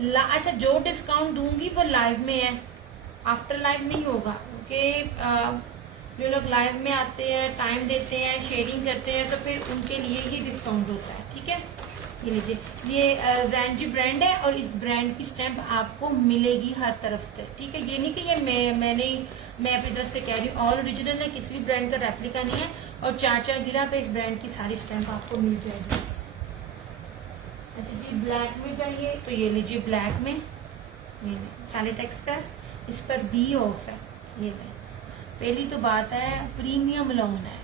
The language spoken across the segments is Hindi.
अच्छा, जो डिस्काउंट दूंगी वो लाइव में है, आफ्टर लाइव नहीं होगा, क्योंकि जो लोग लाइव में आते हैं, टाइम देते हैं, शेयरिंग करते हैं, तो फिर उनके लिए ही डिस्काउंट होता है। ठीक है, ये लीजिए, ये जैनजी ब्रांड है और इस ब्रांड की स्टैंप आपको मिलेगी हर तरफ से। ठीक है, ये नहीं कि ये मैं अपनी तरफ से कह रही हूँ, ऑल ओरिजिनल है, किसी भी ब्रांड का रेप्लिका नहीं है। और 4-4 गिरा पे इस ब्रांड की सारी स्टैंप आपको मिल जाएगी। अच्छा जी, ब्लैक में चाहिए तो ये लीजिए, ब्लैक में ये सैलिटेक्स का, इस पर बी ऑफ है। ये ले, पहली तो बात है प्रीमियम लॉन है,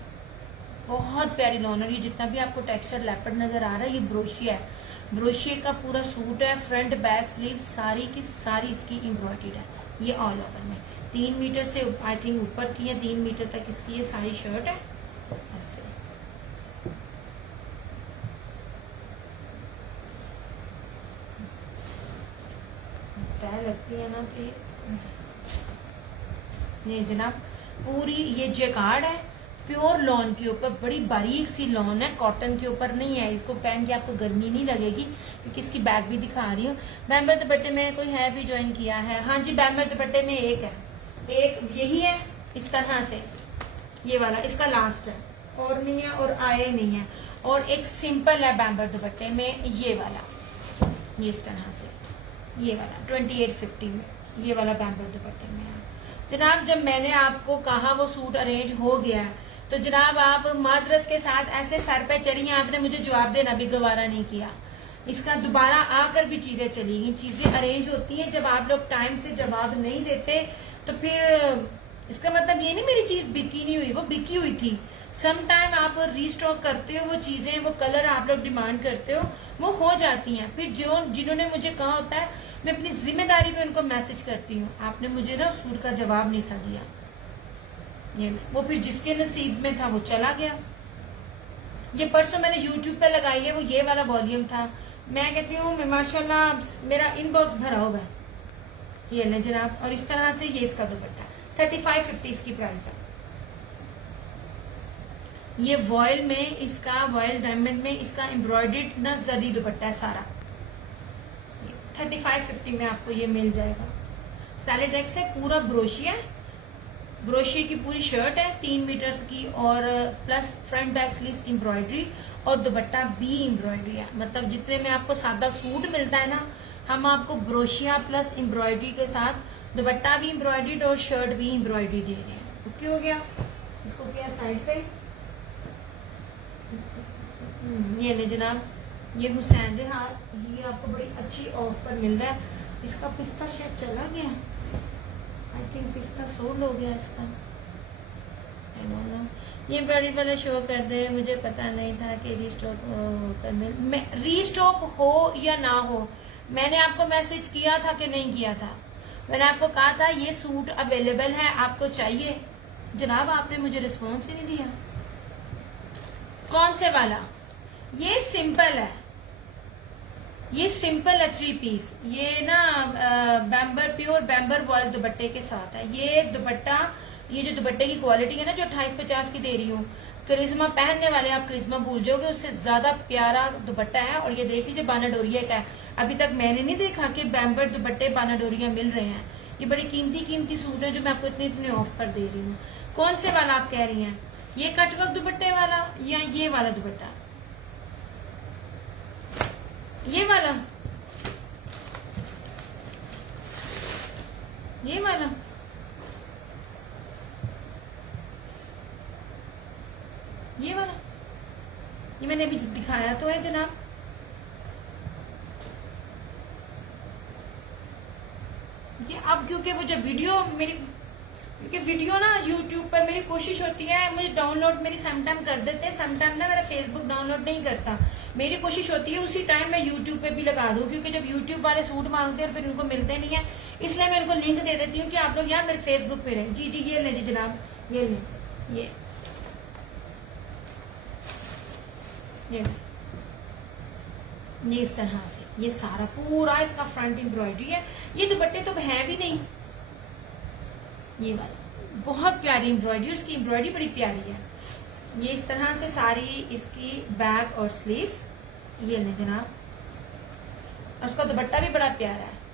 बहुत प्यारी लॉन है। ये जितना भी आपको टेक्सचर लेपर्ड नजर आ रहा है, ये ब्रोशिया है, ब्रोशिया का पूरा सूट है, फ्रंट बैक स्लीव सारी की सारी इसकी एम्ब्रॉयडर्ड है। ये ऑल ओवर में 3 मीटर से आई थिंक ऊपर की है, 3 मीटर तक इसकी ये सारी शर्ट है। ऐसे तय लगती है ना कि ये जनाब पूरी ये जेकार्ड है, प्योर लॉन के ऊपर, बड़ी बारीक सी लॉन है, कॉटन के ऊपर नहीं है। इसको पहन के आपको गर्मी नहीं लगेगी, क्योंकि इसकी बैग भी दिखा रही हूँ। बैम्बर दुपट्टे में कोई है भी ज्वाइन किया है? हाँ जी, बैम्बर दुपट्टे में एक है, एक यही है इस तरह से, ये वाला इसका लास्ट है, और नहीं है और आए नहीं है। और एक सिंपल है बैम्बर दुपट्टे में, ये वाला, ये इस तरह से, ये वाला 2850 में, ये वाला बैम्बर दुपट्टे में है। जनाब जब मैंने आपको कहा वो सूट अरेंज हो गया है, तो जनाब आप माजरत के साथ ऐसे सर पे चढ़ी हैं, आपने मुझे जवाब देना भी गवारा नहीं किया। इसका दोबारा आकर भी चीजें चली गई, चीजें अरेंज होती हैं, जब आप लोग टाइम से जवाब नहीं देते तो फिर इसका मतलब ये नहीं मेरी चीज बिकी नहीं हुई, वो बिकी हुई थी। सम टाइम आप रीस्टॉक करते हो वो चीजें, वो कलर आप लोग डिमांड करते हो, वो हो जाती हैं। फिर जो जिन्होंने मुझे कहा होता है, मैं अपनी जिम्मेदारी पे उनको मैसेज करती हूँ, आपने मुझे ना सूट का जवाब नहीं था दिया, ये वो फिर जिसके नसीब में था वो चला गया। ये परसों मैंने यूट्यूब पे लगाई है, वो ये वाला वॉल्यूम था। मैं कहती हूँ माशाल्लाह मेरा इनबॉक्स भरा हुआ है। ये ले जनाब, और इस तरह से ये इसका दुपट्टा 3550 इसकी प्राइस है। ये वॉयल में इसका, वॉयल डायमंड में इसका एम्ब्रॉयडर्ड ना जरी दुपट्टा है सारा, 3550 में आपको ये मिल जाएगा। सैलिडेक्स है, पूरा ब्रोशिया है, ब्रोशिया की पूरी शर्ट है 3 मीटर की, और plus front back sleeves embroidery, और दुपट्टा भी एम्ब्रॉयडरी है। मतलब जितने में आपको सादा सूट मिलता है ना, हम आपको ब्रोशिया प्लस एम्ब्रॉयडरी के साथ दुपट्टा भी एम्ब्रॉयडर्ड और शर्ट भी एम्ब्रॉयडरी दे रहे हैं। ओके हो गया, इसको किया साइड पे। ये ले जनाब, ये हुसैन हाँ, ये आपको बड़ी अच्छी ऑफ पर मिल रहा है। इसका पिस्ता शायद चला गया, आई थिंक पिस्ता सोल्ड हो गया इसका, आई डोंट नो। ये बड़ी वाला शो कर दे, मुझे पता नहीं था कि रीस्टॉक कर रीस्टॉक हो या ना हो। मैंने आपको मैसेज किया था कि नहीं किया था? मैंने आपको कहा था ये सूट अवेलेबल है, आपको चाहिए? जनाब आपने मुझे रिस्पॉन्स ही नहीं दिया। कौन से वाला? ये सिंपल है, ये सिंपल है 3 पीस, ये ना बैम्बर, प्योर बैम्बर वॉयल दुपट्टे के साथ है। ये दुपट्टा, ये जो दुपट्टे की क्वालिटी है ना, जो 2850 की दे रही हूँ, करिश्मा पहनने वाले आप करिश्मा भूल जाओगे, उससे ज्यादा प्यारा दुपट्टा है। और ये देख लीजिए बानाडोरिया का है, अभी तक मैंने नहीं देखा कि बैम्बर दुपट्टे बानाडोरिया मिल रहे हैं। ये बड़ी कीमती सूट है जो मैं आपको इतने ऑफ पर दे रही हूँ। कौन से वाला आप कह रही हैं? ये कटवर्क दुपट्टे वाला या ये वाला दुपट्टा? ये वाला, ये वाला, ये वाला, ये मैंने अभी दिखाया तो है जनाब। ये अब क्योंकि वो जब वीडियो मेरी, क्योंकि वीडियो ना यूट्यूब पर मेरी कोशिश होती है, मुझे डाउनलोड मेरी समटाइम कर देते हैं, समटाइम ना मेरा फेसबुक डाउनलोड नहीं करता। मेरी कोशिश होती है उसी टाइम मैं यूट्यूब पे भी लगा दूं, क्योंकि जब यूट्यूब वाले सूट मांगते हैं और फिर उनको मिलते नहीं है, इसलिए मैं उनको लिंक दे देती हूँ कि आप लोग यार मेरे फेसबुक पे रहें। जी जी, ये ले जी जनाब, ये ले, ये इस तरह से, ये सारा पूरा इसका फ्रंट एम्ब्रॉयडरी है। ये दुपट्टे तो है भी नहीं, ये वाला बहुत प्यारी एम्ब्रॉयडरी, उसकी एम्ब्रॉयडरी बड़ी प्यारी है। ये इस तरह से सारी इसकी बैक और स्लीव्स, ये ले जनाब, और उसका दुपट्टा भी बड़ा प्यारा है।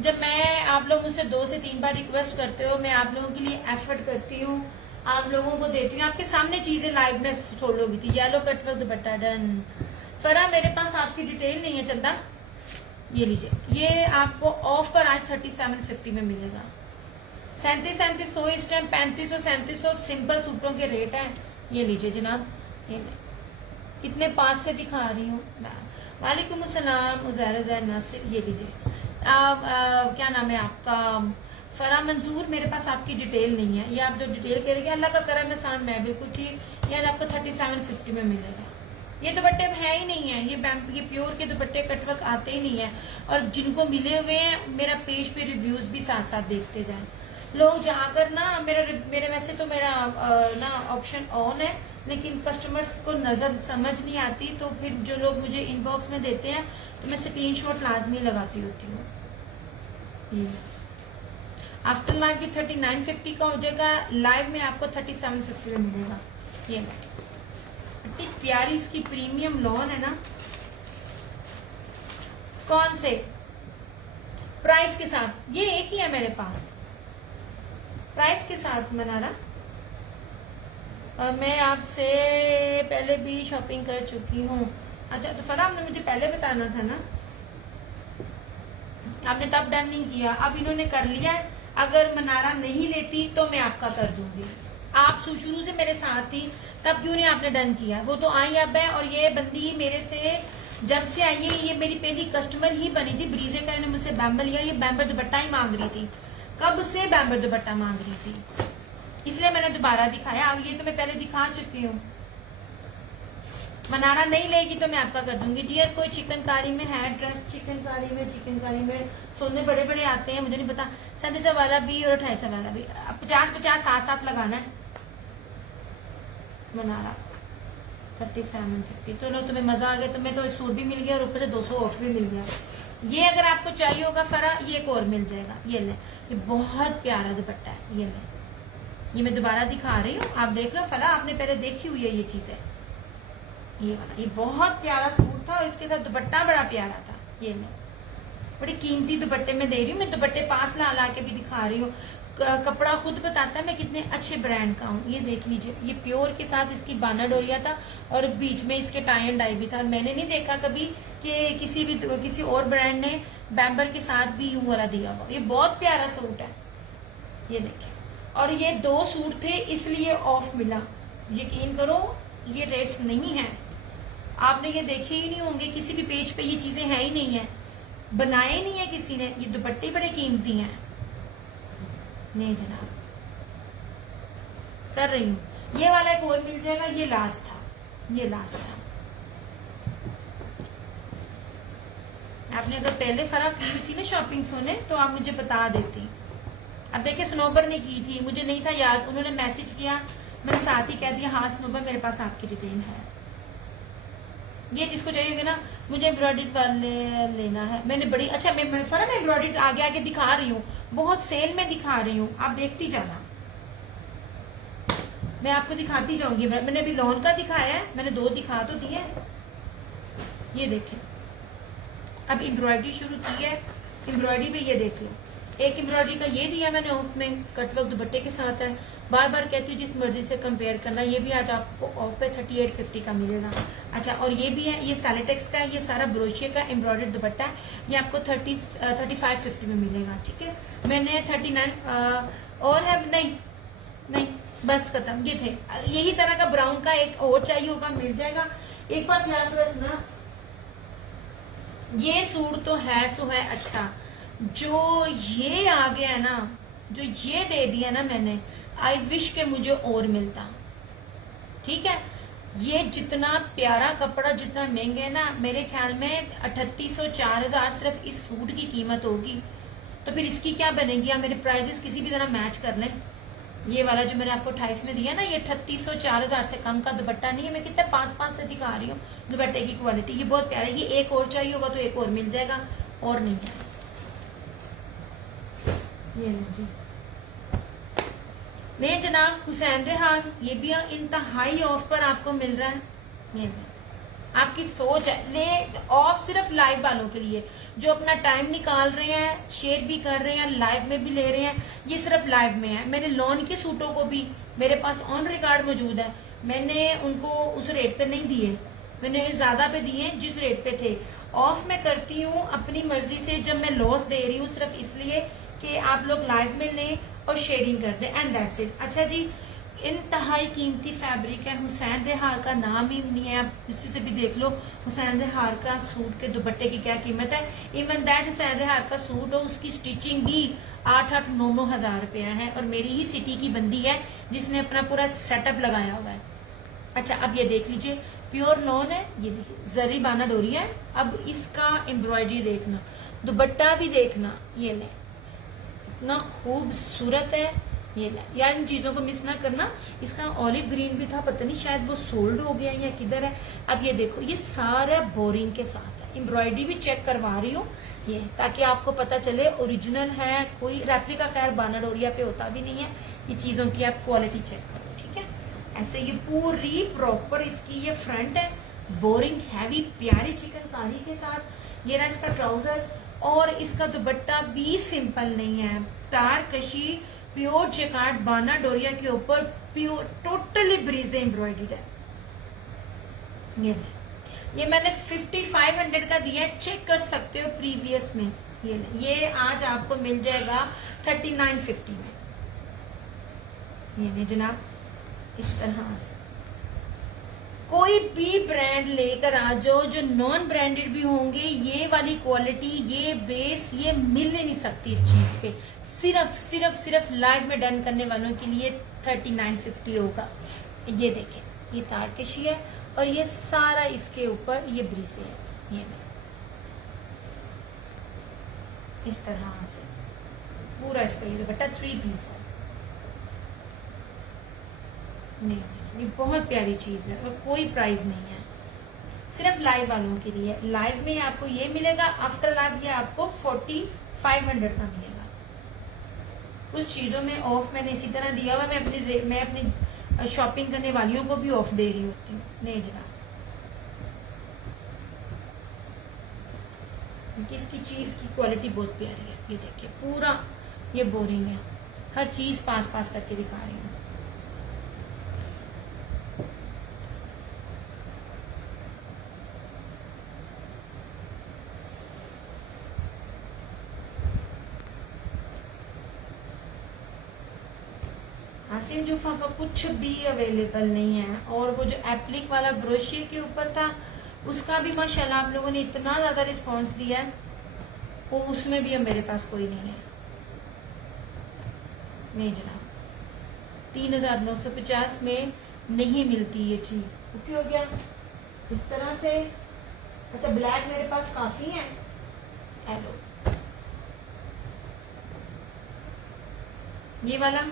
जब मैं आप लोग मुझसे 2 से 3 बार रिक्वेस्ट करते हो, मैं आप लोगों के लिए एफर्ट करती हूँ, आप लोगों को देती हूँ, आपके सामने चीजें लाइव में सोलो की थी। येलो कट वर्क दुपट्टा डन। फरा मेरे पास आपकी डिटेल नहीं है चंदा, ये लीजिए, ये आपको ऑफ पर आज 3750 में मिलेगा। 3700 इस टाइम 3500 3700 सिंपल सूटों के रेट हैं। ये लीजिए जनाब, ये कितने पास से दिखा रही हूँ। वालेकुम अस्सलाम उजैर नासिर, ये लीजिए। क्या नाम है आपका, फरा मंजूर। मेरे पास आपकी डिटेल नहीं है, ये आप जो डिटेल कह रही है, अल्लाह का करम एहसान, मैं बिल्कुल ठीक। ये आपको 3750 में मिलेगा। ये दुपट्टे है ही नहीं है, ये प्योर के दुपट्टे कटवर्क आते ही नहीं है। और जिनको मिले हुए हैं, मेरा पेज पे रिव्यूज भी साथ साथ देखते जाएं लोग जाकर ना। मेरे वैसे तो मेरा ना ऑप्शन ऑन है, लेकिन कस्टमर्स को नजर समझ नहीं आती, तो फिर जो लोग मुझे इनबॉक्स में देते हैं तो मैं स्क्रीनशॉट लाजमी लगाती होती हूँ। आफ्टर लाइव भी 3950 का हो जाएगा, लाइव में आपको 3750 में मिलेगा। ये इतनी प्यारी इसकी प्रीमियम लॉन है ना। कौन से प्राइस के साथ? ये एक ही है मेरे पास प्राइस के साथ मनारा। मैं आपसे पहले भी शॉपिंग कर चुकी हूँ। अच्छा, तो फरा आपने मुझे पहले बताना था ना, आपने तब डन नहीं किया, अब इन्होंने कर लिया है। अगर मनारा नहीं लेती तो मैं आपका कर दूंगी। आप शुरू से मेरे साथ थी, तब क्यों नहीं आपने डन किया? वो तो आई अब है, और ये बंदी मेरे से जब से आई है, ये मेरी पहली कस्टमर ही बनी थी। ब्रीजे का ने मुझसे बैम्बर लिया, ये बैम्बर दुपट्टा ही मांग रही थी, कब से बैम्बर दुपट्टा मांग रही थी, इसलिए मैंने दोबारा दिखाया। अब ये तो मैं पहले दिखा चुकी हूँ। मनारा नहीं लेगी तो मैं आपका कर दूंगी। डियर, कोई चिकनकारी में है ड्रेस? चिकनकारी में सोने बड़े बड़े आते हैं, मुझे नहीं पता। 3700 वाला भी और 2800 वाला भी, 50-50 साथ लगाना है। मनारा 3750। तो लो, तुम्हें मजा आ गया, तुम्हें तो एक सूट भी मिल गया और ऊपर से 200 ऑफ भी मिल गया। ये अगर आपको चाहिए होगा फरा, ये एक और मिल जाएगा। ये ले, ये बहुत प्यारा दुपट्टा है। ये ले, ये मैं दोबारा दिखा रही हूँ, आप देख लो। फरा आपने पहले देखी हुई है ये चीजें। ये वाला, ये बहुत प्यारा सूट था और इसके साथ दुपट्टा बड़ा प्यारा था। ये ले, बड़ी कीमती दुपट्टे में दे रही हूँ मैं, दुपट्टे पास ला के भी दिखा रही हूँ। कपड़ा खुद बताता है मैं कितने अच्छे ब्रांड का हूँ। ये देख लीजिए, ये प्योर के साथ इसकी बाना डोरिया था और बीच में इसके टाई एंड डाई भी था। मैंने नहीं देखा कभी कि किसी और ब्रांड ने बैम्बर के साथ भी यूं वाला दिया हुआ। ये बहुत प्यारा सूट है, ये देखिए। और ये 2 सूट थे इसलिए ऑफ मिला। यकीन करो ये रेट्स नहीं है, आपने ये देखे ही नहीं होंगे किसी भी पेज पे, ये चीजें है ही नहीं है, बनाए नहीं है किसी ने। ये दुपट्टे बड़े कीमती हैं। नहीं जनाब, कर रही हूँ। ये वाला एक और मिल जाएगा, ये लास्ट था, ये लास्ट था। आपने अगर पहले फरा की हुई थी ना शॉपिंग सोने, तो आप मुझे बता देती। अब देखिए, स्नोबर ने की थी, मुझे नहीं था याद, उन्होंने मैसेज किया, मैंने साथ ही कह दिया हाँ स्नोबर मेरे पास आपकी डिटेल है। ये जिसको चाहिए ना, मुझे एम्ब्रॉयडरी वाले लेना है। मैंने बड़ी अच्छा, मैं फरा मैं एम्ब्रॉयडरी आगे आगे दिखा रही हूँ, बहुत सेल में दिखा रही हूँ, आप देखती जाना, मैं आपको दिखाती जाऊंगी। मैंने अभी लॉन का दिखाया है, मैंने 2 दिखा तो दिए। ये देखें, अब एम्ब्रॉयडरी शुरू की है। एम्ब्रॉयडरी पे ये देख लो, एक एम्ब्रॉयडरी का ये दिया मैंने ऑफ में, कटवर्क दुपट्टे के साथ है। बार बार कहती हूँ जिस मर्जी से कंपेयर करना। ये भी आज आपको ऑफ पे 3850 का मिलेगा। अच्छा, और ये भी है, ये सैलेटेक्स का है, ये सारा ब्रोशिया का एम्ब्रॉयडर्ड दुपट्टा है, ये आपको 3550 में मिलेगा। ठीक है, मैंने 39 और है, नहीं बस खत्म। ये थे, यही तरह का ब्राउन का एक और चाहिए होगा, मिल जाएगा। एक बात याद रखना, ये सूट तो है सो है अच्छा, जो ये आ गया है ना, जो ये दे दिया ना मैंने, आई विश के मुझे और मिलता। ठीक है, ये जितना प्यारा कपड़ा, जितना महंगा है ना, मेरे ख्याल में 3800 4000 सिर्फ इस सूट की कीमत होगी। तो फिर इसकी क्या बनेगी? आप मेरे प्राइजेस किसी भी तरह मैच कर लें। ये वाला जो मैंने आपको 28 में दिया ना, ये 3800 4000 से कम का दुपट्टा नहीं है। मैं कितने 5-5 से दिखा रही हूँ दुपट्टे की क्वालिटी, ये बहुत प्यारा है। ये एक और चाहिए होगा तो एक और मिल जाएगा, और नहीं है। ये लीजिए, नहीं जनाब, हुसैन रेहान, ये भी इंतहाई ऑफ पर आपको मिल रहा है। ये आपकी सोच है। ले ऑफ सिर्फ लाइव वालों के लिए, जो अपना टाइम निकाल रहे हैं, शेयर भी कर रहे हैं, लाइव में भी ले रहे हैं, ये सिर्फ लाइव में है। मेरे लॉन के सूटों को भी मेरे पास ऑन रिकॉर्ड मौजूद है, मैंने उनको उस रेट पे नहीं दिए, मैंने ज्यादा पे दिए जिस रेट पे थे। ऑफ मैं करती हूँ अपनी मर्जी से, जब मैं लॉस दे रही हूँ सिर्फ इसलिए कि आप लोग लाइव में लें और शेयरिंग कर दें, एंड दैट्स इट। अच्छा जी, इंतहाई कीमती फैब्रिक है, हुसैन रेहार का नाम ही नहीं है, आप किसी से भी देख लो हुसैन रेहार का सूट के दुपट्टे की क्या कीमत है। इवन दैट हुसैन रेहार का सूट हो, उसकी स्टिचिंग भी 8-9 हजार रुपया है, और मेरी ही सिटी की बंदी है जिसने अपना पूरा सेटअप लगाया हुआ है। अच्छा, अब ये देख लीजिए, प्योर लॉन है, ये देखिए जरी बाना डोरिया है। अब इसका एम्ब्रॉयडरी देखना, दुपट्टा भी देखना, ये ले इतना खूबसूरत है, ये ले यार, इन चीजों को मिस ना करना। इसका ऑलिव ग्रीन भी था, पता नहीं शायद वो सोल्ड हो गया या किधर है। अब ये देखो, ये सारा बोरिंग के साथ है, एम्ब्रॉयडरी भी चेक करवा रही हूँ ये, ताकि आपको पता चले ओरिजिनल है, कोई रेप्लिका खैर बाना डोरिया पे होता भी नहीं है। ये चीजों की आप क्वालिटी चेक करो, ठीक है। ऐसे ये पूरी प्रॉपर इसकी ये फ्रंट है, बोरिंग हैवी प्यारी चिकनकारी के साथ। ये रहा इसका ट्राउजर, और इसका दुपट्टा भी सिंपल नहीं है, तारकशी प्योर जैकार्ड बाना डोरिया के ऊपर प्योर टोटली ब्रीजे एम्ब्रॉयडर्ड है। ये मैंने 5500 का दिया है, चेक कर सकते हो प्रीवियस में। ये आज आपको मिल जाएगा 3950 में। ये जनाब इस तरह से कोई भी ब्रांड लेकर आ जाओ, जो नॉन ब्रांडेड भी होंगे, ये वाली क्वालिटी, ये बेस, ये मिल ही नहीं सकती इस चीज पे। सिर्फ लाइव में डन करने वालों के लिए 3950 होगा। ये देखें, ये तारकशी है, और ये सारा इसके ऊपर ये ब्रीजे है, ये इस तरह से पूरा इसका ये दुपट्टा 3 पीस है। नहीं, ये बहुत प्यारी चीज है, और कोई प्राइस नहीं है, सिर्फ लाइव वालों के लिए। लाइव में आपको ये मिलेगा, आफ्टर लाइव ये आपको 4500 का मिलेगा। कुछ चीजों में ऑफ मैंने इसी तरह दिया हुआ, मैं अपनी शॉपिंग करने वालियों को भी ऑफ दे रही होती हूँ। नहीं जनाब, इसकी चीज की क्वालिटी बहुत प्यारी है। ये देखिए, पूरा ये बोरिंग है, हर चीज पास करके दिखा रही हूँ। आसिम जूफा का कुछ भी अवेलेबल नहीं है, और वो जो एप्लिक वाला ब्रोशिए के ऊपर था उसका भी माशाल्लाह आप लोगों ने इतना ज्यादा रिस्पांस दिया है, वो उसमें भी अब मेरे पास कोई नहीं है। नहीं जनाब, 3950 में नहीं मिलती ये चीज। ओके हो गया इस तरह से। अच्छा, ब्लैक मेरे पास काफी है। हेलो, ये वाला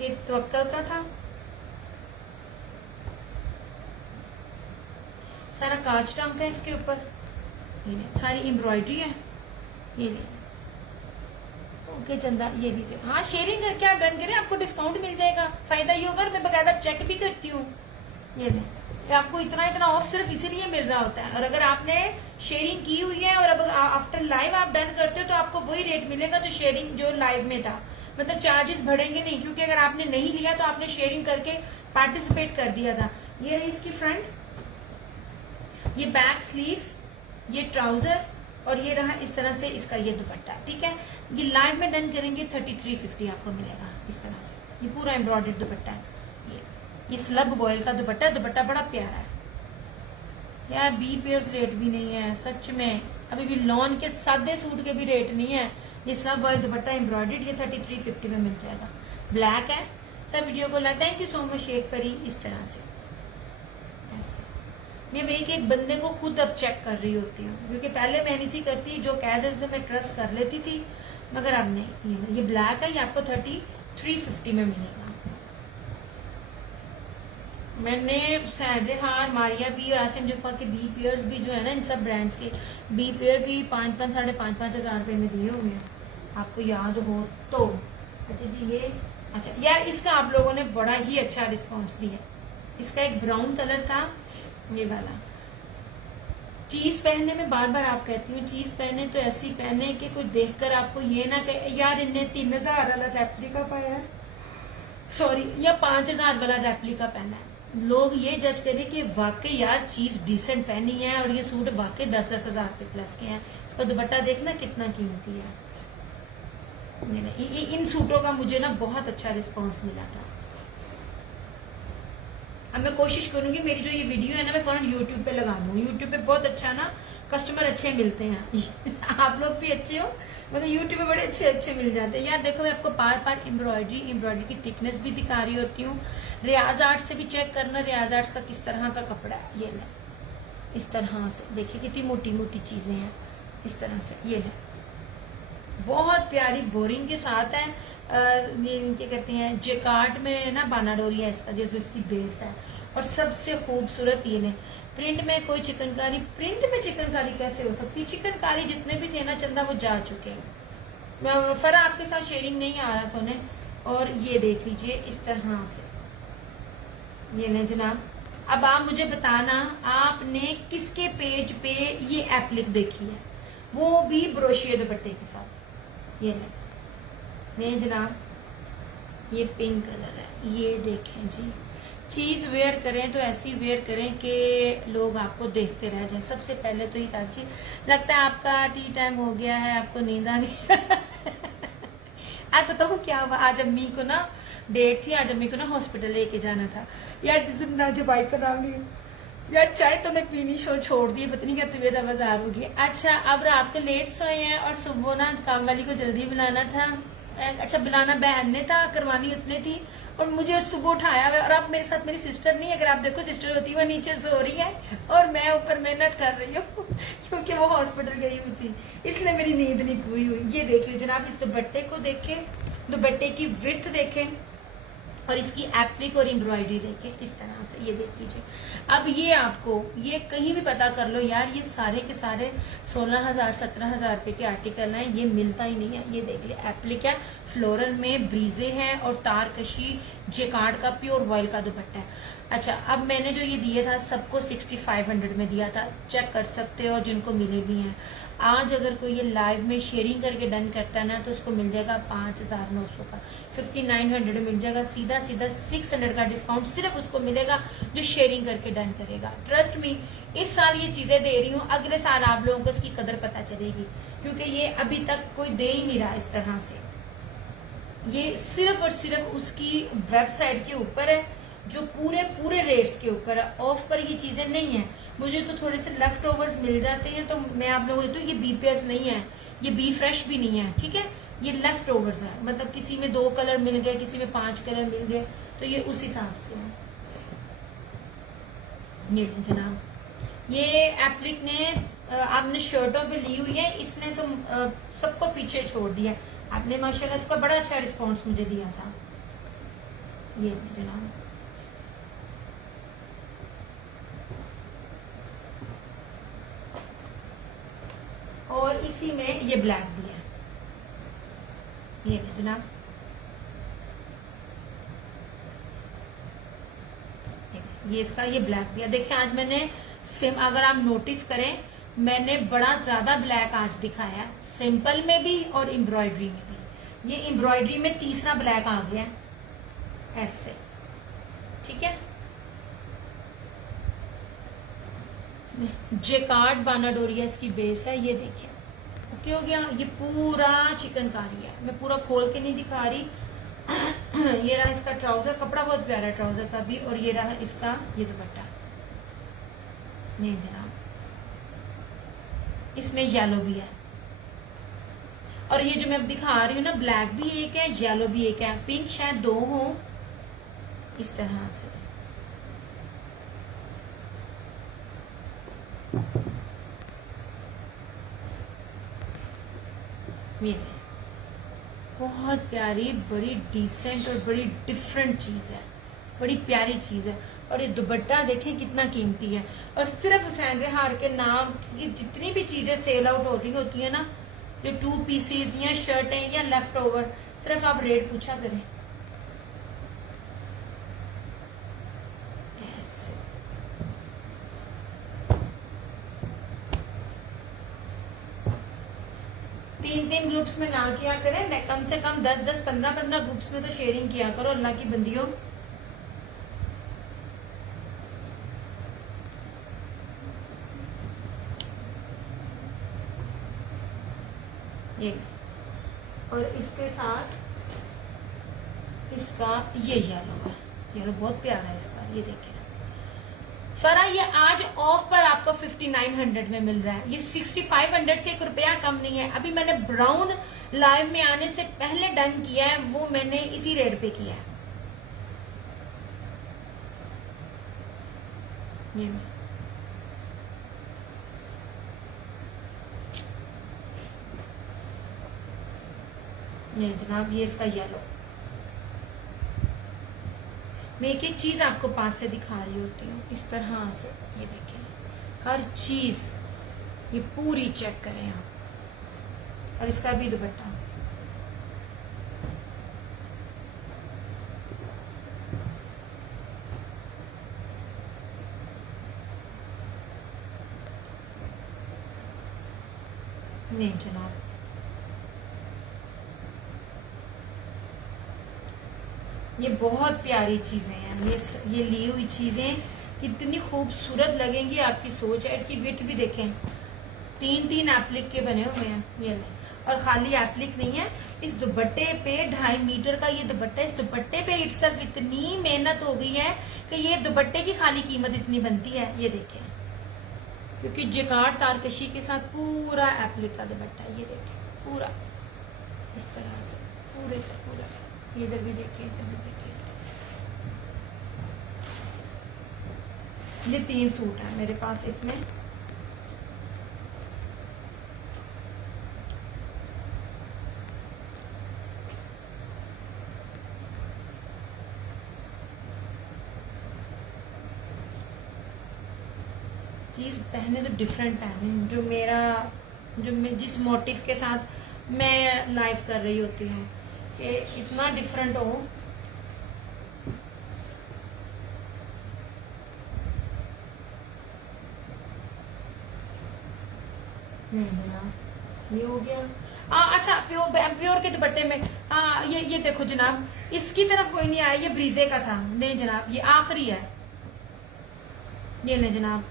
ये तवक्कल का था, सारा कांच टांग है इसके ऊपर, ये सारी एम्ब्रॉयडरी है। ये ओके चंदा, ये लीजिए। हाँ, शेयरिंग करके आप डन करें, आपको डिस्काउंट मिल जाएगा। फायदा ये होगा, मैं बकायदा चेक भी करती हूँ। ये ले, आपको इतना ऑफ सिर्फ इसीलिए मिल रहा होता है, और अगर आपने शेयरिंग की हुई है और अब आफ्टर लाइव आप डन करते हो तो आपको वही रेट मिलेगा जो शेयरिंग जो लाइव में था। मतलब चार्जेस बढ़ेंगे नहीं, क्योंकि अगर आपने नहीं लिया तो आपने शेयरिंग करके पार्टिसिपेट कर दिया था। ये रही इसकी फ्रंट, ये बैक स्लीव्स, ये ट्राउजर, और ये रहा इस तरह से इसका ये दुपट्टा। ठीक है, ये लाइव में डन करेंगे 3350 आपको मिलेगा इस तरह से। ये पूरा एम्ब्रॉयडर्ड दुपट्टा है, ये स्लब वॉयल का दुपट्टा है। दुपट्टा बड़ा प्यारा है यार, 20 पेयर्स रेट भी नहीं है सच में, अभी भी लॉन के सादे सूट के भी रेट नहीं है। ये स्लब वॉयल दुपट्टा एम्ब्रॉयडर्ड, ये 3350 में मिल जाएगा। ब्लैक है। सब वीडियो को like, thank you so much Sheikh Pari. इस तरह से मैं एक बंदे को खुद अब चेक कर रही होती हूँ, क्योंकि पहले मैं नहीं थी करती, जो कह से मैं ट्रस्ट कर लेती थी, मगर अब नहीं। ये ब्लैक है, ये आपको 3350 में मिलेगा। मैंने सैदहार, मारिया भी और आसिम जुफा के बी पेयर्स भी जो है ना, इन सब ब्रांड्स के बी पेयर भी 5-5, 5.5 हजार रुपए में दिए हुए हैं, आपको याद हो तो। अच्छा जी, ये अच्छा यार, इसका आप लोगों ने बड़ा ही अच्छा रिस्पॉन्स दिया। इसका एक ब्राउन कलर था, ये वाला, चीज पहनने में बार बार आप कहती हूँ, चीज पहने तो ऐसी पहने कि कोई देखकर आपको ये ना कहे यार इनने 3000 वाला रेप्लिका पाया है, सॉरी, या 5000 वाला रेप्लिका पहना है। लोग ये जज करें कि वाकई यार चीज डिसेंट पहनी है और ये सूट वाकई 10-10 हजार के प्लस के हैं। इसका दुपट्टा देखना कितना कीमती है। इन सूटों का मुझे ना बहुत अच्छा रिस्पांस मिला था। अब मैं कोशिश करूंगी मेरी जो ये वीडियो है ना मैं फौरन यूट्यूब पे लगा दूं। यूट्यूब पे बहुत अच्छा ना कस्टमर अच्छे मिलते हैं आप लोग भी अच्छे हो, मतलब यूट्यूब पे बड़े अच्छे अच्छे मिल जाते हैं यार। देखो मैं आपको बार बार एम्ब्रॉयडरी की थिकनेस भी दिखा रही होती हूँ। रियाज आर्ट से भी चेक करना, रियाज आर्ट्स का किस तरह का कपड़ा है। ये ले इस तरह से, देखिए कितनी मोटी मोटी चीजें हैं इस तरह से। ये ले बहुत प्यारी बोरिंग के साथ है। क्या कहते हैं जेकार्ड में ना बानाडोरी है इसका, जैसे इसकी बेस है। और सबसे खूबसूरत ये ने प्रिंट में कोई चिकनकारी, प्रिंट में चिकनकारी कैसे हो सकती? चिकनकारी जितने भी थे ना चंदा वो जा चुके हैं। फरा आपके साथ शेयरिंग नहीं आ रहा सोने। और ये देख लीजिए इस तरह से, ये ने जनाब। अब आप मुझे बताना आपने किसके पेज पे ये एप्लिक देखी है, वो भी ब्रोशिया दुपट्टे के साथ। ये नहीं जनाब, ये पिंक कलर है। ये देखें जी, चीज वेयर करें तो ऐसी वेयर करें कि लोग आपको देखते रह जाए। सबसे पहले तो हिताची, लगता है आपका टी टाइम हो गया है, आपको नींद आ गई आज बताऊँ क्या हुआ? आज अम्मी को ना डेट थी, आज अम्मी को ना हॉस्पिटल लेके जाना था यार। ना जो बाइक का नाम नहीं यार, चाय तो मैं पीनी छोड़ दी, पता नहीं क्या तबीयत आवाजार होगी। अच्छा अब रात को लेट सोए हैं और सुबह ना काम वाली को जल्दी बुलाना था। अच्छा बुलाना बहन ने था, करवानी उसने थी, और मुझे सुबह उठाया। और अब मेरे साथ मेरी सिस्टर नहीं है, अगर आप देखो सिस्टर होती वो नीचे सो रही है और मैं ऊपर मेहनत कर रही हूँ क्योंकि वो हॉस्पिटल गई हुई थी, इसलिए मेरी नींद नहीं पूरी हुई। ये देख लीजिए जनाब, इस दुपट्टे को देखें, दुपट्टे की विड्थ देखें और इसकी एप्लिक और एम्ब्रॉयडरी देखें इस तरह से। ये देख लीजिए। अब ये आपको ये कहीं भी पता कर लो यार, ये सारे के सारे 16,000-17,000 रुपए के आर्टिकल हैं, ये मिलता ही नहीं है। ये देख लिया, एप्लिक है, फ्लोरल में ब्रीजे हैं और तारकशी जेकार्ड का प्योर वॉयल का दुपट्टा है। अच्छा अब मैंने जो ये दिया था सबको 6500 में दिया था, चेक कर सकते हो जिनको मिले भी हैं। आज अगर कोई ये लाइव में शेयरिंग करके डन करता है ना तो उसको मिल जाएगा 5,900 का, 5,900 मिल जाएगा। सीधा सीधा 600 का डिस्काउंट सिर्फ उसको मिलेगा जो शेयरिंग करके डन करेगा। ट्रस्ट मी, इस साल ये चीजें दे रही हूँ, अगले साल आप लोगों को इसकी कदर पता चलेगी, क्योंकि ये अभी तक कोई दे ही नहीं रहा इस तरह से। ये सिर्फ और सिर्फ उसकी वेबसाइट के ऊपर है, जो पूरे रेट्स के ऊपर है। ऑफ पर ये चीजें नहीं है। मुझे तो थोड़े से लेफ्ट ओवर्स मिल जाते हैं तो मैं आप लोगों को, तो ये बी पेयर्स नहीं है, ये बी फ्रेश भी नहीं है, ठीक है, ये लेफ्ट ओवर्स है। मतलब किसी में 2 कलर मिल गए, किसी में 5 कलर मिल गए, तो ये उस हिसाब से है। ये जनाब, ये एप्लिक ने आपने शर्टों पे ली हुई है, इसने तो सबको पीछे छोड़ दिया। आपने माशाल्लाह इसका बड़ा अच्छा रिस्पॉन्स मुझे दिया था। ये जनाब, और इसी में ये ब्लैक भी है। ये जनाब, ये इसका ये ब्लैक भी है। देखिए आज मैंने सिम, अगर आप नोटिस करें मैंने बड़ा ज्यादा ब्लैक आज दिखाया, सिंपल में भी और एम्ब्रॉयडरी में भी। ये एम्ब्रॉयडरी में तीसरा ब्लैक आ गया ऐसे, ठीक है। जेकार्ड बानाडोरिया इसकी बेस है। ये देखिए ओके हो गया। ये पूरा चिकनकारी है, मैं पूरा खोल के नहीं दिखा रही ये रहा इसका ट्राउजर, कपड़ा बहुत प्यारा है ट्राउजर का भी, और ये रहा इसका ये दुपट्टा। नहीं जनाब, इसमें येलो भी है, और ये जो मैं अब दिखा रही हूँ ना, ब्लैक भी एक है, येलो भी एक है, पिंक शायद 2 हो इस तरह से। ये बहुत प्यारी, बड़ी डिसेंट और बड़ी डिफरेंट चीज है, बड़ी प्यारी चीज है। और ये दुपट्टा देखें कितना कीमती है। और सिर्फ हुसैन रेहार के नाम की जितनी भी चीजें सेल आउट हो रही होती है ना, जो 2 पीसीज या शर्टें या लेफ्ट ओवर, सिर्फ आप रेट पूछा करें। 3 ग्रुप्स में ना किया करें, कम से कम 10 15 ग्रुप्स में तो शेयरिंग किया करो अल्लाह की बंदियों। ये और इसके साथ इसका ये येलो है, येलो बहुत प्यारा है इसका, ये देखिए फरा। ये आज ऑफ पर आपको 5900 में मिल रहा है, ये 6500 से 1 रुपया कम नहीं है। अभी मैंने ब्राउन लाइव में आने से पहले डन किया है, वो मैंने इसी रेट पे किया है। ये जनाब, ये इसका येलो। मैं एक एक चीज आपको पास से दिखा रही होती हूँ इस तरह से। ये देखिए हर चीज ये पूरी चेक करें आप। और इसका भी दुपट्टा, नहीं जनाब, ये बहुत प्यारी चीजें हैं। ये ली हुई चीजें कितनी खूबसूरत लगेंगी, आपकी सोच है। इसकी विथ भी देखें, 3 एप्लिक के बने हुए हैं ये ले। और खाली एप्लिक नहीं है, इस दुपट्टे पे 2.5 मीटर का ये दुपट्टा, इस दुपट्टे पे इट्सल्फ इतनी मेहनत हो गई है कि ये दुपट्टे की खाली कीमत इतनी बनती है। ये देखें, क्योंकि जिकार्ड तारकशी के साथ पूरा एप्लिक का दुपट्टा है। ये देखिए पूरा इस तरह से पूरे से पूरा। इधर भी देखिए, इधर भी देखिए। ये 3 सूट है मेरे पास इसमें। चीज पहने तो डिफरेंट पहने, जो मैं जिस मोटिव के साथ मैं लाइव कर रही होती हूँ कि इतना डिफरेंट हो। ये हो गया। अच्छा, प्योर के दुपट्टे में ये देखो जनाब, इसकी तरफ कोई नहीं आया, ये ब्रीजे का था। नहीं जनाब, ये आखिरी है। ये नहीं जनाब,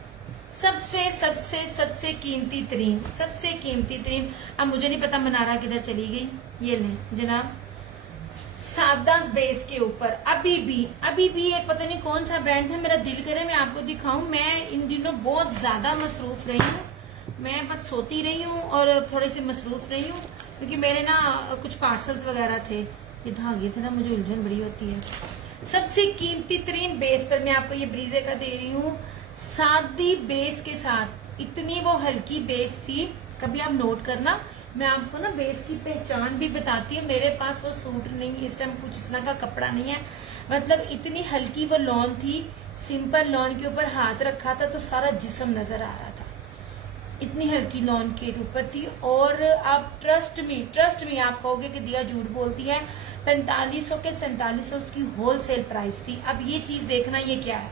सबसे सबसे सबसे कीमती तरीन। अब मुझे नहीं पता मनारा किधर चली गई। ये नहीं जनाब, सादा बेस के ऊपर अभी भी एक पता नहीं कौन सा ब्रांड है, मेरा दिल करे मैं आपको दिखाऊं। मैं इन दिनों बहुत ज्यादा मसरूफ रही हूँ, मैं बस सोती रही हूँ और थोड़े से मसरूफ रही हूँ, क्योंकि मेरे ना कुछ पार्सल्स वगैरह थे। ये धागे थे ना, मुझे उलझन बड़ी होती है। सबसे कीमती तरीन बेस पर मैं आपको ये ब्रीजे का दे रही हूँ, सादी बेस के साथ। इतनी वो हल्की बेस थी, कभी आप नोट करना, मैं आपको ना बेस की पहचान भी बताती हूँ। मेरे पास वो सूट नहीं, इस टाइम कुछ इस तरह का कपड़ा नहीं है। मतलब इतनी हल्की वो लॉन थी, सिंपल लॉन के ऊपर हाथ रखा था तो सारा जिस्म नजर आ रहा था। इतनी हल्की लॉन के ऊपर थी। और आप ट्रस्ट मी आप कहोगे कि दिया झूठ बोलती है। 4500 के 4700 की होलसेल प्राइस थी। अब ये चीज देखना, ये क्या है,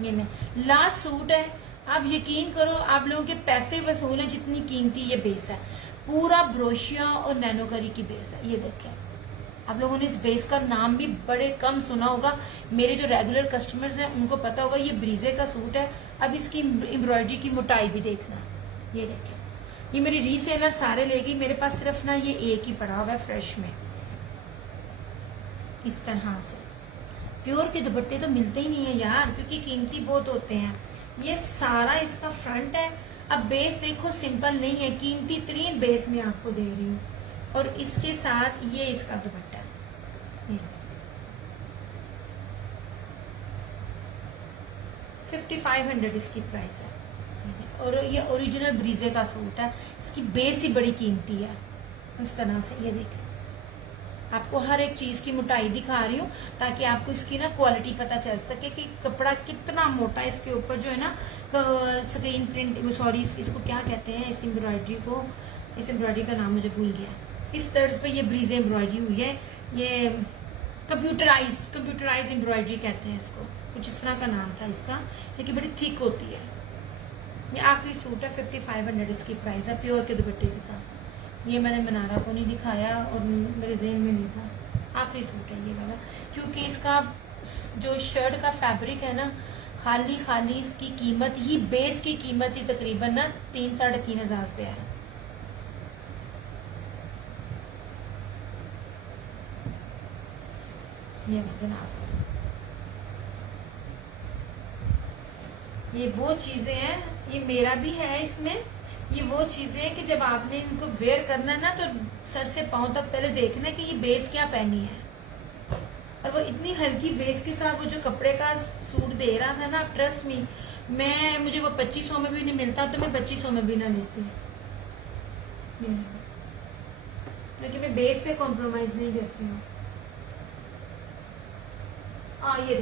ये नहीं लास्ट सूट है। आप यकीन करो, आप लोगों के पैसे वसूल है जितनी कीमती ये बेस है। पूरा ब्रोशिया और नैनोकरी की बेस है। ये देखें, आप लोगों ने इस बेस का नाम भी बड़े कम सुना होगा। मेरे जो रेगुलर कस्टमर्स हैं उनको पता होगा ये ब्रीजे का सूट है। अब इसकी एम्ब्रॉयडरी की मोटाई भी देखना। ये देखें, ये मेरी रीसेलर सारे ले गई, मेरे पास सिर्फ ना ये एक ही पड़ा हुआ है फ्रेश में। इस तरह से प्योर के दुपट्टे तो मिलते ही नहीं है यार, क्योंकि कीमती बहुत होते हैं। ये सारा इसका फ्रंट है। अब बेस देखो, सिंपल नहीं है, कीमती तरीन बेस में आपको दे रही हूँ। और इसके साथ ये इसका दुपट्टा है। 5500 इसकी प्राइस है। और ये ओरिजिनल ब्रीजे का सूट है, इसकी बेस ही बड़ी कीमती है। इस तरह से ये देखिए, आपको हर एक चीज की मोटाई दिखा रही हूँ ताकि आपको इसकी ना क्वालिटी पता चल सके कि कपड़ा कितना मोटा है। इसके ऊपर जो है ना स्क्रीन प्रिंट, सॉरी इसको क्या कहते हैं, इस एम्ब्रॉयडरी को, इस एम्ब्रॉयडरी का नाम मुझे भूल गया। इस तर्ज पे ये ब्रीजे एम्ब्रॉयडरी हुई है। ये कंप्यूटराइज एम्ब्रॉयडरी कहते हैं इसको, कुछ इस तरह का नाम था इसका, लेकिन बड़ी थिक होती है। ये आखिरी सूट है, 5500 इसकी प्राइस है, प्योर के दुपट्टे के साथ। ये मैंने मनारा को नहीं दिखाया और मेरे ज़हन में नहीं था। आखिरी सूट है ये वाला, क्योंकि इसका जो शर्ट का फैब्रिक है ना, खाली इसकी कीमत ही, बेस की कीमत ही तकरीबन ना 3-3.5 रुपये है। ये जनाब, ये वो चीजें हैं, ये मेरा भी है इसमें। ये वो चीजें हैं कि जब आपने इनको वेयर करना है ना, तो सर से पांव तक पहले देखना कि ये बेस क्या पहनी है। और वो इतनी हल्की बेस के साथ वो जो कपड़े का सूट दे रहा था ना, ट्रस्ट मी, मुझे वो 2500 में भी नहीं मिलता तो मैं 2500 में भी ना लेती, लेकिन मैं बेस पे कॉम्प्रोमाइज नहीं करती हूँ। ये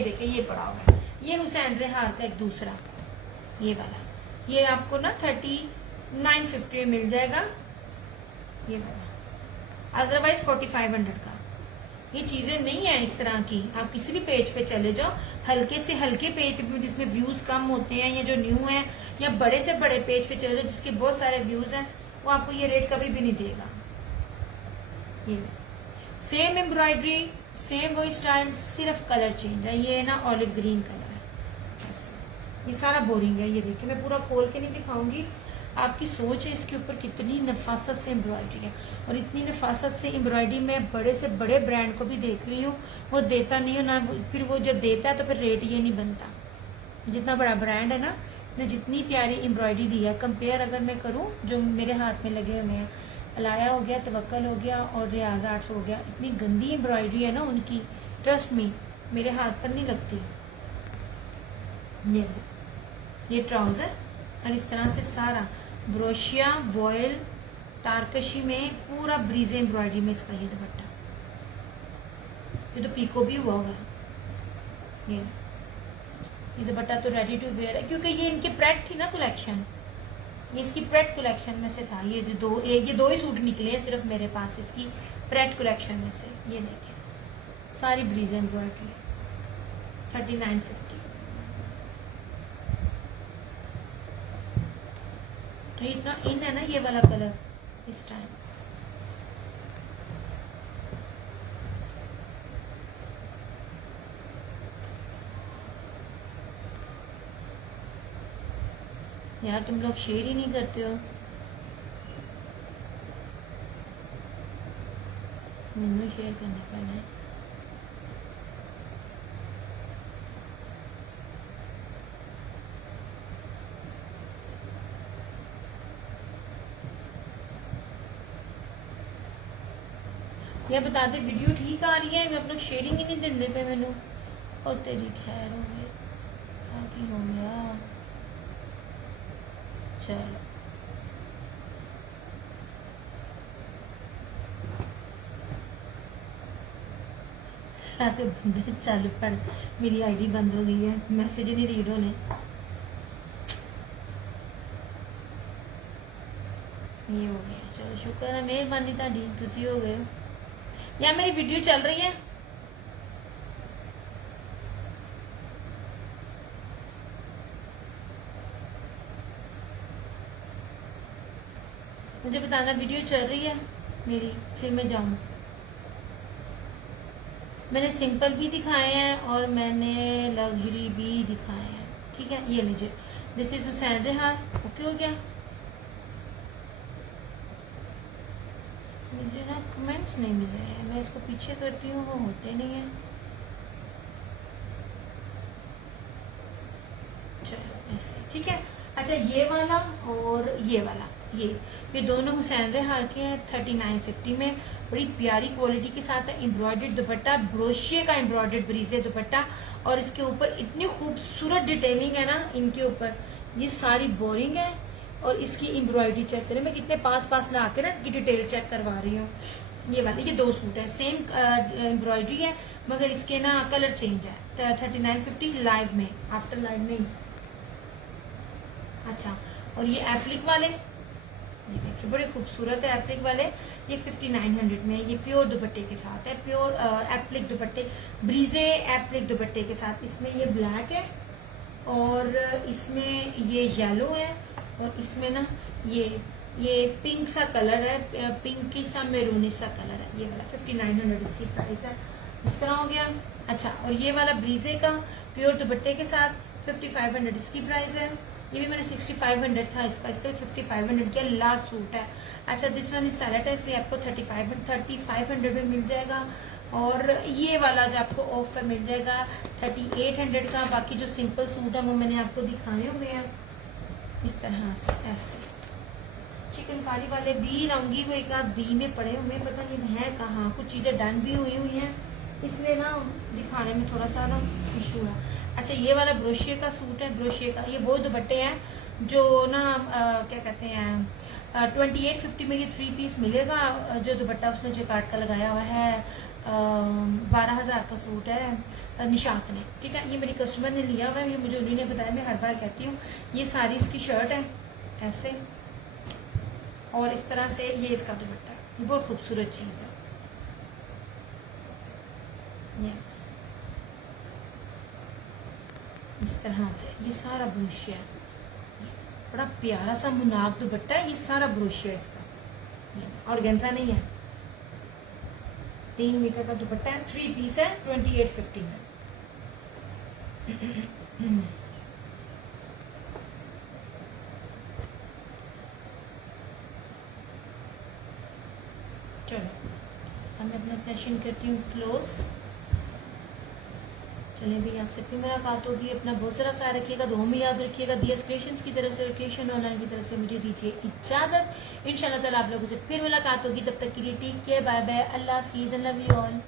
देखे ये पड़ा हुआ है, ये हुसैन रेहार का एक दूसरा, ये वाला, ये आपको ना 3950 में मिल जाएगा ये वाला, अदरवाइज 4500 का। ये चीजें नहीं है इस तरह की। आप किसी भी पेज पे चले जाओ, हल्के से हल्के पेज पे जिसमें व्यूज कम होते हैं या जो न्यू है, या बड़े से बड़े पेज पे चले जाओ जिसके बहुत सारे व्यूज हैं, वो आपको ये रेट कभी भी नहीं देगा। ये सेम एम्ब्रॉयडरी, सेम वो स्टाइल, सिर्फ कलर चेंज है। ये ना ऑलिव ग्रीन कलर है, ये सारा बोरिंग है। ये देखिए, मैं पूरा खोल के नहीं दिखाऊंगी, आपकी सोच है इसके ऊपर कितनी नफासत से एम्ब्रॉयडरी है। और इतनी नफासत से एम्ब्रॉयडरी मैं बड़े से बड़े ब्रांड को भी देख रही हूँ, वो देता नहीं हो ना, फिर वो जो देता है तो फिर रेट ये नहीं बनता। जितना बड़ा ब्रांड है ना, ने जितनी प्यारी एम्ब्रॉयडरी दी है, कंपेयर अगर मैं करूँ जो मेरे हाथ में लगे हुए हैं, अलाया हो गया, तवक्कल हो गया और रियाज आर्ट्स हो गया, इतनी गंदी एम्ब्रॉयडरी है ना उनकी, ट्रस्ट मी, मेरे हाथ पर नहीं लगती। ये ट्राउजर और इस तरह से सारा ब्रोशिया वॉयल तारकशी में पूरा ब्रीजे एम्ब्रॉयडरी में इसका ये दुपट्टा, ये तो पीको भी हुआ होगा। ये दुपट्टा तो रेडी टू वेयर है, क्योंकि ये इनकी प्रेट थी ना कलेक्शन, ये इसकी प्रेट कलेक्शन में से था। ये दो ही सूट निकले हैं सिर्फ मेरे पास इसकी प्रेट कलेक्शन में से। ये देखिए सारी ब्रीज एम्ब्रॉयडरी 3950। तो इतना इन है ना ये वाला कलर इस टाइम। यार तुम लोग शेयर ही नहीं करते हो, मैंने शेयर करने पैना है। या बता दे वीडियो ठीक आ रही है, मैं अपना शेयरिंग ही नहीं देने पे मैनू। और तेरी खैर हो गई, आगे हो गया। चलो बंदे चालू पड़, मेरी आईडी बंद हो गई है, मैसेज नहीं रीड होने। ये हो गया, चलो शुक्र है, मेहरबानी ताड़ी, तुसी हो गए। या मेरी वीडियो चल रही है? मुझे बताना वीडियो चल रही है मेरी, फिर मैं जाऊं। मैंने सिंपल भी दिखाए हैं और मैंने लग्जरी भी दिखाए हैं, ठीक है। ये लीजिए, दिस इज हुसैन रेहार। ओके हो गया। मुझे ना कमेंट्स नहीं मिल रहे हैं, मैं इसको पीछे करती हूँ, वो होते नहीं है। चलो ऐसे ठीक है। अच्छा, ये वाला और ये वाला, ये दोनों हुसैन रेहार के हैं 3950 में, बड़ी प्यारी क्वालिटी के साथ है। एम्ब्रॉयडर्ड दुपट्टा, ब्रोशिये का एम्ब्रॉयडर्ड ब्रीजे दुपट्टा, और इसके ऊपर इतनी खूबसूरत डिटेलिंग है ना इनके ऊपर, ये सारी बोरिंग है। और इसकी एम्ब्रॉयडरी चेक करें, मैं कितने पास ला के ना इनकी डिटेल चेक करवा रही हूँ। ये वाले, ये दो सूट है, सेम एम्ब्रॉयडरी है, मगर इसके ना कलर चेंज है। 3950 लाइव में, आफ्टर लाइव नहीं। अच्छा, और ये एप्लिक वाले, ये देखिए बड़े खूबसूरत है एप्लिक वाले, ये 5900 में, ये प्योर दुपट्टे के साथ है, प्योर एप्लिक दुपट्टे, ब्रीजे एप्लिक दुपट्टे के साथ। इसमें ये ब्लैक है और इसमें ये येलो है और इसमें ना ये ये पिंक सा कलर है, पिंकी सा मेरूनी सा कलर है, ये वाला 5900 इसकी प्राइस है। इस तरह हो गया। अच्छा, और ये वाला ब्रीजे का प्योर दुपट्टे के साथ 5500 इसकी प्राइस है। ये भी मैंने 6500 था इसका, इसका भी 5500 का लास्ट सूट है। अच्छा, दिस वन इज सैलेट है, इसलिए आपको 3500 में मिल जाएगा। और ये वाला जो आपको ऑफ पे मिल जाएगा 3800 का। बाकी जो सिंपल सूट है वो मैंने आपको दिखाए हुए हैं इस तरह से, ऐसे चिकनकारी वाले भी लाऊंगी, वो एक आध दी में पड़े हुए, पता नहीं है कहाँ, कुछ चीजें डन भी हुई हैं, इसलिए ना दिखाने में थोड़ा सा ना इशू है। अच्छा, ये वाला ब्रोशिये का सूट है, ब्रोशिये का, ये वो दुपट्टे हैं जो ना क्या कहते हैं 2850 में ये 3 पीस मिलेगा। जो दुपट्टा उसने जकार्ड का लगाया हुआ है 12,000 का सूट है निशात ने, ठीक है। ये मेरी कस्टमर ने लिया हुआ है, ये मुझे उन्हीं ने बताया, मैं हर बार कहती हूँ। ये सारी उसकी शर्ट है ऐसे, और इस तरह से ये इसका दुपट्टा है, ये बहुत खूबसूरत चीज है। ये इस तरह से ये सारा ब्रोशिया है, बड़ा प्यारा सा मुनाब दुपट्टा है, ये सारा ब्रोशिया इसका, और गेंजा नहीं है। 3 मीटर का दुपट्टा है, 3 पीस है, 2850 में। चलो, अब मैं अपना सेशन करती हूँ क्लोज। चलिए भाई, आपसे फिर मुलाकात होगी। अपना बहुत सारा ख्याल रखिएगा, दुआ में याद रखिएगा। दियस क्रिएशंस की तरफ से और क्रिएशन ऑनलाइन की तरफ से मुझे दीजिए इजाजत। इंशाल्लाह ताला आप लोगों से फिर मुलाकात होगी, तब तक के लिए टेक केयर, बाय बाय, अल्लाह हाफिज़, आई लव यू ऑल।